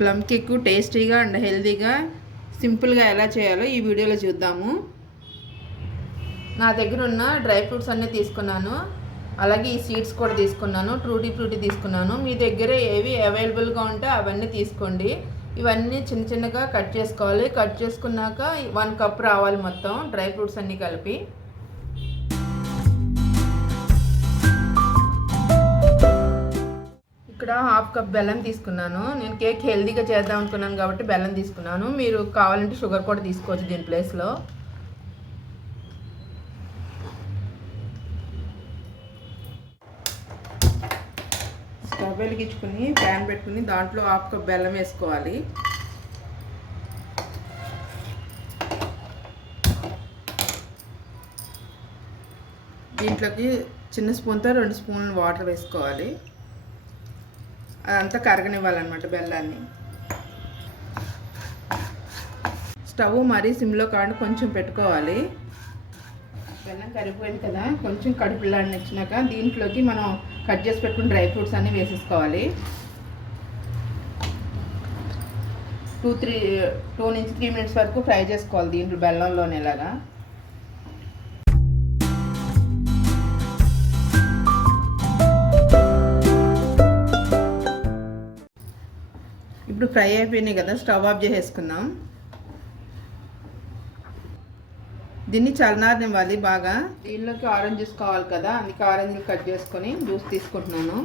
Plum cake టేస్టీగా and హెల్తీగా సింపుల్గా ఎలా చేయాలో ఈ వీడియోలో చూద్దాము. నా దగ్గర ఉన్న డ్రై ఫ్రూట్స్ అన్నీ తీసుకున్నాను. అలాగే ఈ సీడ్స్ కూడా తీసుకున్నాను. ట్రూటీ ఫ్రూటీ తీసుకున్నాను. మీ దగ్గర ఏవి అవైలబుల్గా ఉంటే అవన్నీ తీసుకోండి. ఇవన్నీ చిన్న చిన్నగా కట్ చేసుకోవాలి. కట్ చేసుకున్నాక వన్ కప్ రావాలి మొత్తం డ్రై ఫ్రూట్స్ అన్నీ కలిపి. ఇక్కడ హాఫ్ కప్ బెల్లం తీసుకున్నాను. నేను కేక్ హెల్దీగా చేద్దాం అనుకున్నాను కాబట్టి బెల్లం తీసుకున్నాను. మీరు కావాలంటే షుగర్ కూడా తీసుకోవచ్చు దీని ప్లేస్లో స్టవ్ వెలిగించుకుని ప్యాన్ పెట్టుకుని దాంట్లో హాఫ్ కప్ బెల్లం వేసుకోవాలి. దీంట్లోకి చిన్న స్పూన్తో రెండు స్పూన్లు వాటర్ వేసుకోవాలి. అదంతా కరగనివ్వాలన్నమాట బెల్లాన్ని. స్టవ్ మరీ సిమ్లో కాకుండా కొంచెం పెట్టుకోవాలి. బెల్లం కరిగిపోయింది కదా కొంచెం కడుపులాడిని ఇచ్చినాక దీంట్లోకి మనం కట్ చేసి పెట్టుకుని డ్రై ఫ్రూట్స్ అన్నీ వేసేసుకోవాలి. టూ త్రీ టూ నుంచి త్రీ మినిట్స్ వరకు ఫ్రై చేసుకోవాలి దీంట్లో బెల్లంలోనే ఫ్రై అయిపోయినాయి కదా స్టవ్ ఆఫ్ చేసేసుకుందాం. దీన్ని చల్లనారనివ్వాలి బాగా. దీనిలోకి ఆరెంజ్ కావాలి కదా అందుకే ఆరెంజ్ కట్ చేసుకొని జ్యూస్ తీసుకుంటున్నాను.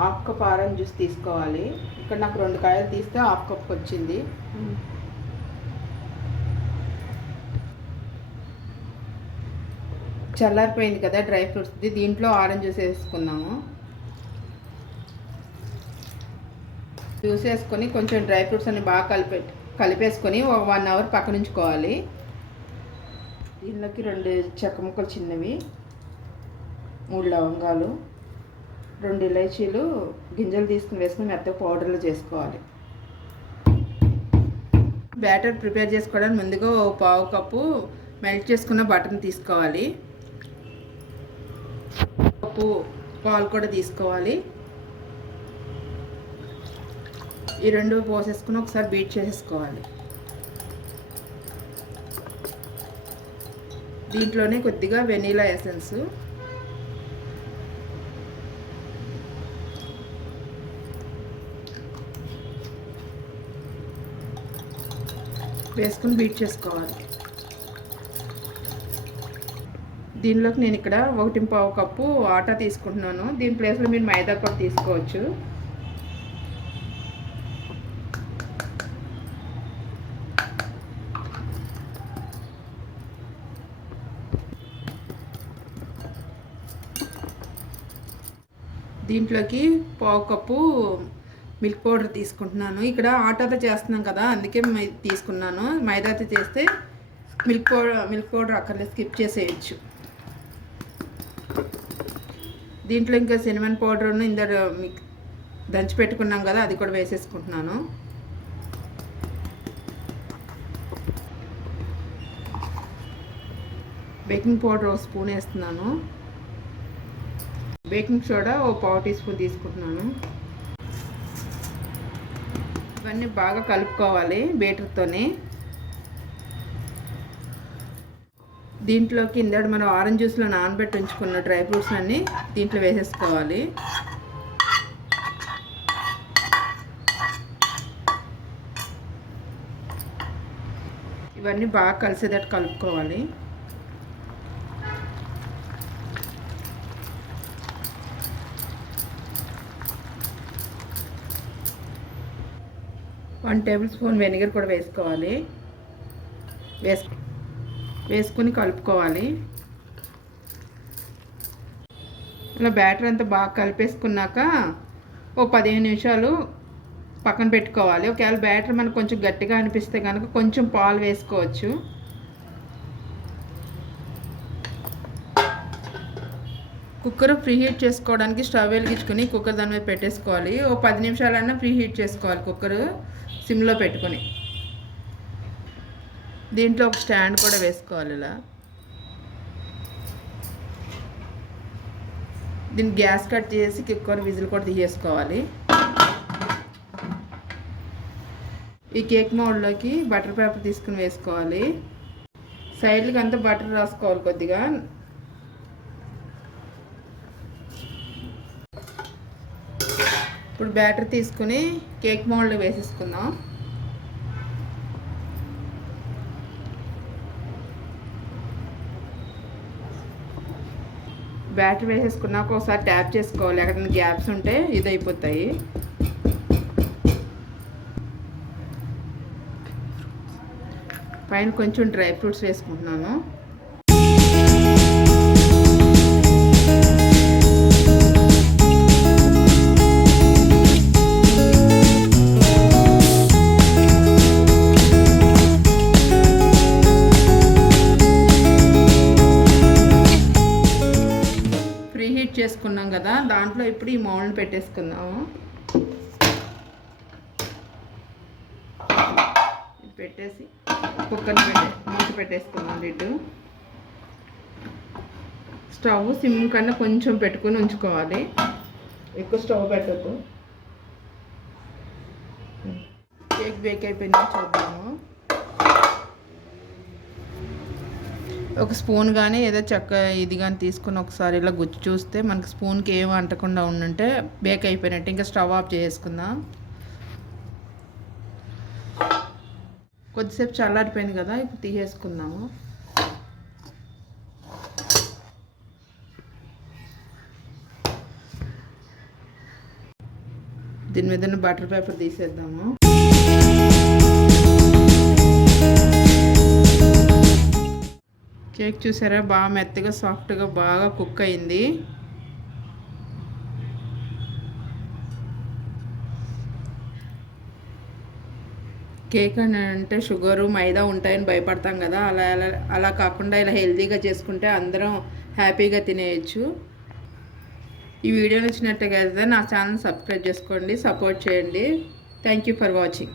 హాఫ్ కప్ ఆరెంజ్ జ్యూస్ తీసుకోవాలి. ఇక్కడ నాకు రెండు కాయలు తీస్తే హాఫ్ కప్ వచ్చింది. చల్లారిపోయింది కదా డ్రై ఫ్రూట్స్ది. దీంట్లో ఆరెంజ్ జ్యూస్ వేసుకుందాము. జ్యూస్ వేసుకొని కొంచెం డ్రై ఫ్రూట్స్ అన్ని బాగా కలిపే కలిపేసుకొని ఒక వన్ అవర్ పక్కన ఉంచుకోవాలి దీనిలోకి రెండు చెక్క ముక్కలు చిన్నవి మూడు లవంగాలు రెండు ఇలైచీలు గింజలు తీసుకుని వేసుకుని మెత్తగా పౌడర్లు చేసుకోవాలి. బ్యాటర్ ప్రిపేర్ చేసుకోవడానికి ముందుగా ఓ పావు కప్పు మెల్ట్ చేసుకున్న బటన్ తీసుకోవాలి. కప్పు పాలు కూడా తీసుకోవాలి. ఈ రెండు పోసేసుకుని ఒకసారి బీట్ చేసేసుకోవాలి. దీంట్లోనే కొద్దిగా వెనీలా ఎసెన్స్. వేసుకుని బీట్ చేసుకోవాలి. దీనిలోకి నేను ఇక్కడ ఒకటి పావు కప్పు ఆటా తీసుకుంటున్నాను. దీని ప్లేస్లో మీరు మైదా కూడా తీసుకోవచ్చు. దీంట్లోకి పావు కప్పు మిల్క్ పౌడర్ తీసుకుంటున్నాను. ఇక్కడ ఆటాతో చేస్తున్నాం కదా అందుకే తీసుకున్నాను. మైదాతో చేస్తే మిల్క్ పౌడర్ మిల్క్ పౌడర్ అక్కర్లేదు స్కిప్ చేసేయచ్చు. దీంట్లో ఇంకా సినిమన్ పౌడర్ను ఇందరు మిక్ దంచి పెట్టుకున్నాం కదా అది కూడా వేసేసుకుంటున్నాను. బేకింగ్ పౌడర్ ఒక స్పూన్ వేస్తున్నాను. బేకింగ్ సోడా ఓ పావు టీ స్పూన్ తీసుకుంటున్నాను. ఇవన్నీ బాగా కలుపుకోవాలి బేటర్తోనే. దీంట్లోకి ఇందాడు మనం ఆరెంజ్ జ్యూస్లో నానబెట్టి ఉంచుకున్న డ్రై ఫ్రూట్స్ అన్నీ దీంట్లో వేసేసుకోవాలి. ఇవన్నీ బాగా కలిసేటట్టు కలుపుకోవాలి. వన్ టేబుల్ స్పూన్ వెనిగర్ కూడా వేసుకోవాలి. వేసు వేసుకుని కలుపుకోవాలి. ఇలా బ్యాటర్ అంతా బాగా కలిపేసుకున్నాక ఓ పదిహేను నిమిషాలు పక్కన పెట్టుకోవాలి. ఒకవేళ బ్యాటర్ మనకు కొంచెం గట్టిగా అనిపిస్తే కనుక కొంచెం పాలు వేసుకోవచ్చు. కుక్కర్ ప్రీ హీట్ చేసుకోవడానికి స్టవ్ వెలిగించుకొని కుక్కర్ దాని మీద పెట్టేసుకోవాలి. ఓ పది నిమిషాలన్నా ప్రీ హీట్ చేసుకోవాలి కుక్కర్. సిమ్లో పెట్టుకొని. దీంట్లో ఒక స్టాండ్ కూడా వేసుకోవాలి ఇలా. దీన్ని గ్యాస్ కట్ చేసి కుక్కర్ విజిల్ కూడా తీసేసుకోవాలి. ఈ కేక్ మౌల్డ్లోకి బటర్ పేపర్ తీసుకుని వేసుకోవాలి. సైడ్లకి అంతా బటర్ రాసుకోవాలి కొద్దిగా. ఇప్పుడు బ్యాటర్ తీసుకుని కేక్ మౌల్డ్ వేసేసుకుందాం. బ్యాటర్ వేసేసుకున్నాక ఒకసారి ట్యాప్ చేసుకోవాలి. ఎక్కడైనా గ్యాప్స్ ఉంటే ఇది అయిపోతాయి పైన కొంచెం డ్రై ఫ్రూట్స్ వేసుకుంటున్నాను. చేసుకున్నాం కదా దాంట్లో ఇప్పుడు ఈ మౌల్ని పెట్టేసుకుందాము. పెట్టేసి కుక్కర్ పెట్టే మూత పెట్టేసుకుందాం లిడ్డు స్టవ్ సిమ్ కన్నా కొంచెం పెట్టుకొని ఉంచుకోవాలి. ఎక్కువ స్టవ్ పెట్టద్దు. కేక్ బేక్ అయిపోయిందో చూద్దాము. ఒక స్పూన్ కానీ ఏదో చెక్క ఇది కానీ తీసుకుని ఒకసారి ఇలా గుచ్చి చూస్తే మనకి స్పూన్కి ఏం అంటకుండా ఉండుంటే బేక్ అయిపోయినట్టు. ఇంకా స్టవ్ ఆఫ్ చేసుకుందాం. కొద్దిసేపు చల్లారిపోయింది కదా ఇప్పుడు తీసేసుకుందాము. దీని మీద బటర్ పేపర్ తీసేద్దాము. కేక్ చూసారా? బాగా మెత్తగా సాఫ్ట్గా బాగా కుక్ అయింది. కేక్ అని అంటే షుగరు మైదా ఉంటాయని భయపడతాం కదా. అలా అలా అలా కాకుండా ఇలా హెల్తీగా చేసుకుంటే అందరం హ్యాపీగా తినేయచ్చు. ఈ వీడియో నచ్చినట్టుగా అయితే నా ఛానల్ సబ్స్క్రైబ్ చేసుకోండి సపోర్ట్ చేయండి. Thank you for watching.